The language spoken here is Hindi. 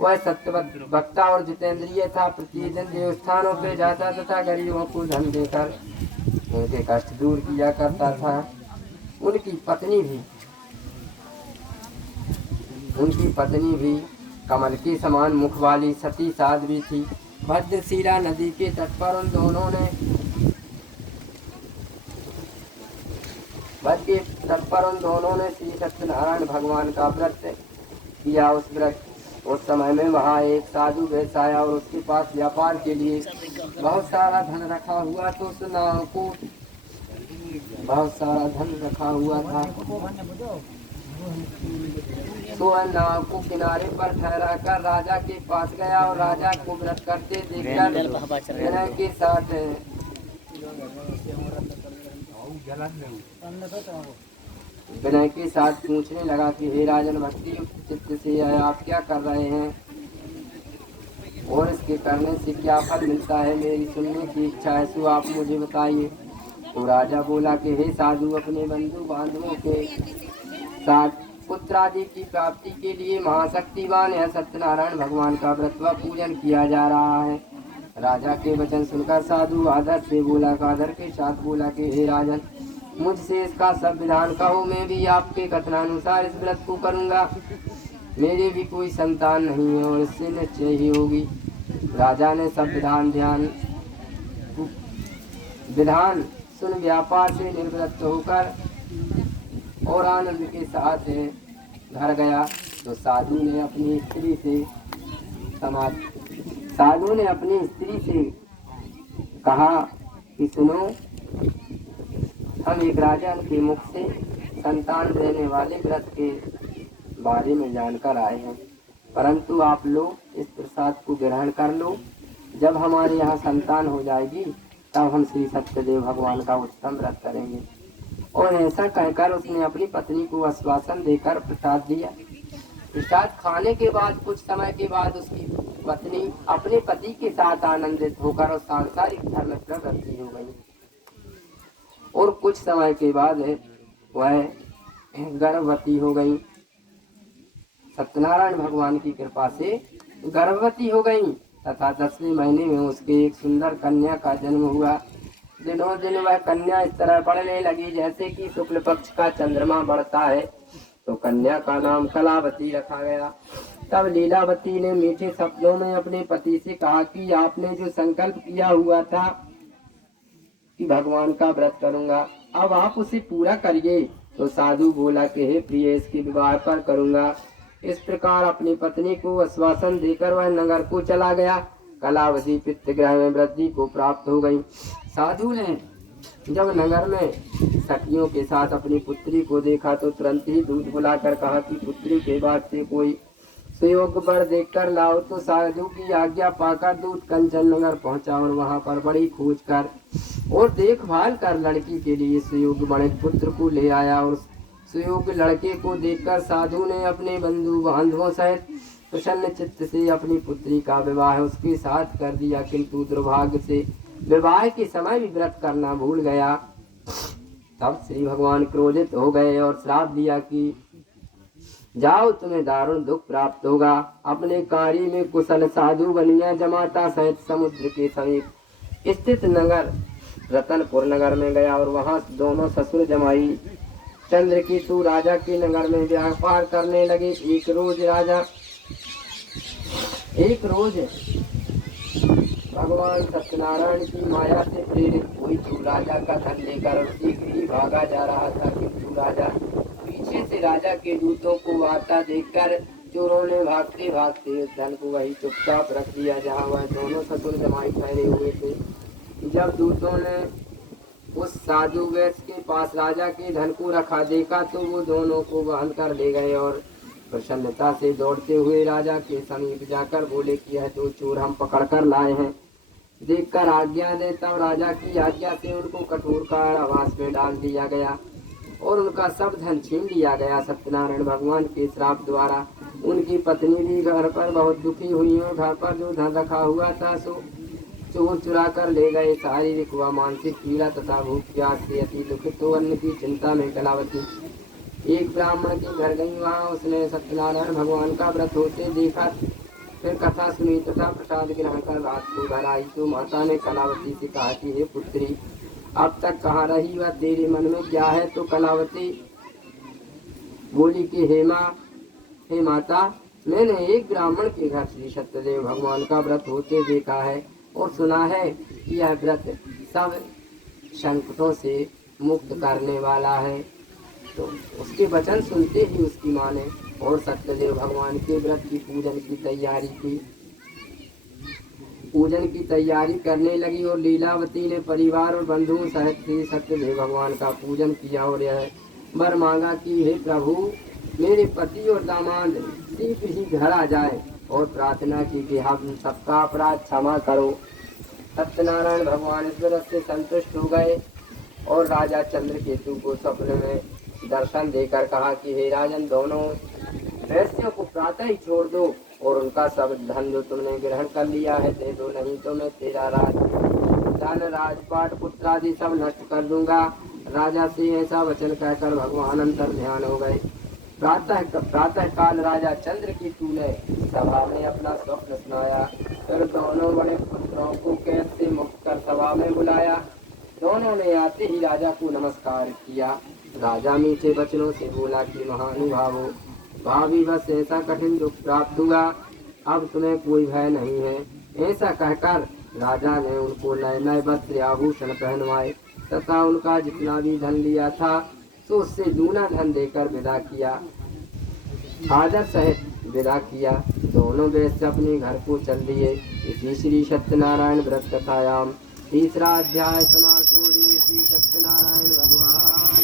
वह सत्यवत वक्ता और जितेंद्रिय था। प्रतिदिन देवस्थानों पे जाता तथा गरीबों को धन देकर उनके कष्ट दूर किया करता था। उनकी पत्नी भी कमल के समान मुख वाली सती साध्वी थी। भद्रशिला नदी के तट पर उन दोनों ने श्री सत्यनारायण भगवान का व्रत किया। उस समय में वहाँ एक साधु वैश्य आया और उसके पास व्यापार के लिए बहुत सारा धन रखा हुआ तो उस नाव को बहुत सारा धन रखा हुआ था। तो वह नाव को किनारे पर ठहरा कर राजा के पास गया और राजा को व्रत करते देखकर विनय के साथ पूछने लगा कि हे राजन, भक्ति चित्त से आप क्या कर रहे हैं और इसके करने से क्या फल मिलता है? मेरी सुनने की इच्छा है, सो आप मुझे बताइए। तो राजा बोला कि हे साधु, अपने बंधु बांधवों के साथ पुत्र आदि की प्राप्ति के लिए महाशक्तिवान है सत्यनारायण भगवान का व्रत व पूजन किया जा रहा है। राजा के वचन सुनकर साधु आदर के साथ बोला कि हे राजन, मुझसे इसका सब विधान कहो, मैं भी आपके कथनानुसार इस व्रत को करूँगा। मेरे भी कोई संतान नहीं है और इससे निश्चय ही होगी। राजा ने सब विधान सुन व्यापार से निवृत्त होकर और आनंद के साथ घर गया। तो साधु ने अपनी स्त्री से कहा कि सुनो, हम एक राजा के मुख से संतान देने वाले व्रत के बारे में जानकर आए हैं, परंतु आप लोग इस प्रसाद को ग्रहण कर लो। जब हमारे यहाँ संतान हो जाएगी तब हम श्री सत्यदेव भगवान का उत्तम व्रत करेंगे। और ऐसा कहकर उसने अपनी पत्नी को आश्वासन देकर प्रसाद दिया। प्रसाद खाने के बाद कुछ समय के बाद उसकी पत्नी अपने पति के साथ आनंदित होकर और सांसारिक धर्म में प्रवृत्ति हो गई और कुछ समय के बाद वह गर्भवती हो गई। सत्यनारायण भगवान की कृपा से गर्भवती हो गई तथा 10वें महीने में उसके एक सुंदर कन्या का जन्म हुआ। दिनों दिन वह कन्या इस तरह बढ़ने लगी जैसे कि शुक्ल पक्ष का चंद्रमा बढ़ता है। तो कन्या का नाम कलावती रखा गया। तब लीलावती ने मीठे शब्दों में अपने पति से कहा कि आपने जो संकल्प किया हुआ था कि भगवान का व्रत करूंगा, अब आप उसे पूरा करिए। तो साधु बोला कि हे प्रिय, इसके विवाह पर करूंगा। इस प्रकार अपनी पत्नी को आश्वासन देकर वह नगर को चला गया। कलावती पितृगृह में वृद्धि को प्राप्त हो गई। साधु ने जब नगर में सखियों के साथ अपनी पुत्री को देखा तो तुरंत ही दूध बुलाकर कहा कि पुत्री के बाद से कोई सुयोग्य वर देखकर लाओ। तो साधु की आज्ञा पाकर दूध कंचन नगर पहुंचा और वहां पर बड़ी खोज कर और देखभाल कर लड़की के लिए सुयोग्य बड़े पुत्र को ले आया। और सुयोग्य लड़के को देखकर साधु ने अपने बंधु बांधवों सहित प्रसन्न चित्त से अपनी पुत्री का विवाह उसके साथ कर दिया, किंतु दुर्भाग्य से विवाह के समय भी व्रत करना भूल गया। तब श्री भगवान क्रोधित हो गए और श्राप दिया कि जाओ, तुम्हें दारुण दुख प्राप्त होगा। अपने कार्य में कुशल साधु बनिया जमाता सहित समुद्र के समीप स्थित नगर रतनपुर नगर में गया और वहां दोनों ससुर जमाई चंद्रकेतु राजा के नगर में व्यापार करने लगे। एक रोज भगवान सत्यनारायण की माया से प्रेरित हुई तो राजा का धन लेकर शीघ्र ही भागा जा रहा था, किंतु राजा पीछे से राजा के दूतों को आता देखकर चोरों ने भागते भागते उस धन को वही चुपचाप रख दिया जहाँ वह दोनों ससुर जमाई ठहरे हुए थे। जब दूतों ने उस साधु वैश्य के पास राजा के धन को रखा देखा तो वो दोनों को बांध कर ले गए और प्रसन्नता से दौड़ते हुए राजा के समीप जाकर बोले कि यह दो चोर हम पकड़ कर लाए हैं, देखकर आज्ञा दे। तब राजा की आज्ञा से उनको कठोर कारावास में डाल दिया गया और उनका सब धन छीन लिया गया। सत्यनारायण भगवान के श्राप द्वारा उनकी पत्नी भी घर पर बहुत दुखी हुई और घर पर जो धन रखा हुआ था सो चोर चुरा कर ले गए। शारीरिक व मानसिक पीड़ा तथा भूख प्यास से अति दुखित तो अन्न की चिंता में कलावती एक ब्राह्मण के घर गई। वहाँ उसने सत्यनारायण भगवान का व्रत होते देखा फिर कथा सुनी तथा प्रसाद ग्रहण कर रात को घर आई तो माता ने कलावती से कहा कि हे पुत्री, अब तक कहाँ रही वह, तेरे मन में क्या है? तो कलावती बोली कि हे माता, मैंने एक ब्राह्मण के घर श्री सत्यदेव भगवान का व्रत होते देखा है और सुना है कि यह व्रत सब संकटों से मुक्त करने वाला है। तो उसके वचन सुनते ही उसकी माँ ने और सत्यदेव भगवान के व्रत की पूजन की तैयारी करने लगी और लीलावती ने परिवार और बंधुओं सहित श्री सत्यदेव भगवान का पूजन किया और यह वर मांगा कि हे प्रभु, मेरे पति और दामाद शीघ्र ही घर आ जाए और प्रार्थना की कि हम सबका अपराध क्षमा करो। सत्यनारायण भगवान इस व्रत से संतुष्ट हो गए और राजा चंद्रकेतु को स्वप्न में दर्शन देकर कहा कि हे राजन, दोनों वैश्यों को प्रातः ही छोड़ दो और उनका सब धन जो तुमने ग्रहण कर लिया है दे दो, नहीं तो मैं तेरा धन राजपाट पुत्र आदि सब नष्ट कर दूंगा। राजा से ऐसा वचन कहकर भगवान अंतर ध्यान हो गए। प्रातः काल राजा चंद्रकेतु ने सभा में अपना स्वप्न सुनाया। फिर दोनों बड़े पुत्रों को कैद से मुक्त कर सभा में बुलाया। दोनों ने आते ही राजा को नमस्कार किया। राजा मीठे वचनों से बोला कि महानुभावों, भाभी बस ऐसा कठिन दुख प्राप्त हुआ, अब तुम्हें कोई भय नहीं है। ऐसा कहकर राजा ने उनको नए नए वस्त्र आभूषण पहनवाए तथा उनका जितना भी धन लिया था तो उससे दूना धन देकर विदा किया, आदर सहित विदा किया। दोनों वैश्य अपने घर को चल दिए। इसी श्री सत्यनारायण व्रत कथायाम तीसरा अध्याय समाप्त हो। श्री सत्यनारायण भगवान।